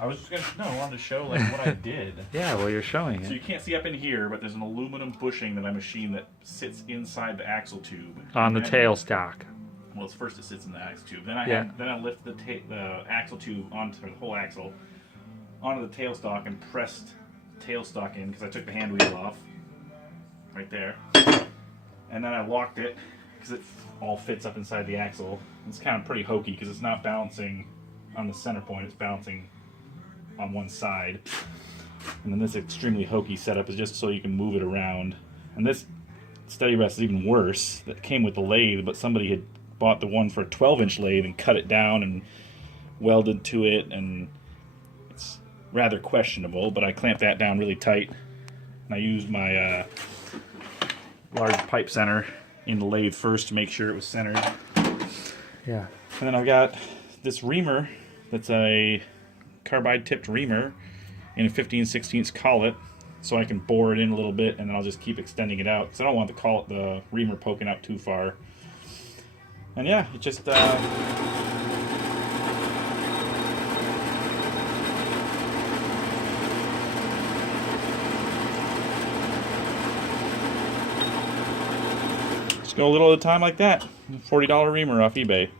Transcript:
I was just gonna I wanted to show like what I did. Yeah, well, you're showing So it. you can't see up in here, but there's an aluminum bushing that I machined that sits inside the axle tube. On the tailstock. Well, it's first it sits in the axle tube. Then I Yeah. lift the axle tube onto the whole axle onto the tailstock and pressed tailstock in because I took the hand wheel off right there, and then I locked it because it all fits up inside the axle. It's kind of pretty hokey because it's not balancing on the center point; it's balancing on one side. And then this extremely hokey setup is just so you can move it around. And this steady rest is even worse. That came with the lathe, but somebody had bought the one for a 12-inch lathe and cut it down and welded to it, and it's rather questionable, but I clamped that down really tight. And I used my large pipe center in the lathe first to make sure it was centered. Yeah. And then I've got this reamer that's a carbide tipped reamer in a 15/16 collet, so I can bore it in a little bit and then I'll just keep extending it out because I don't want the reamer poking out too far. And yeah, it just go a little at a time like that. $40 reamer off eBay.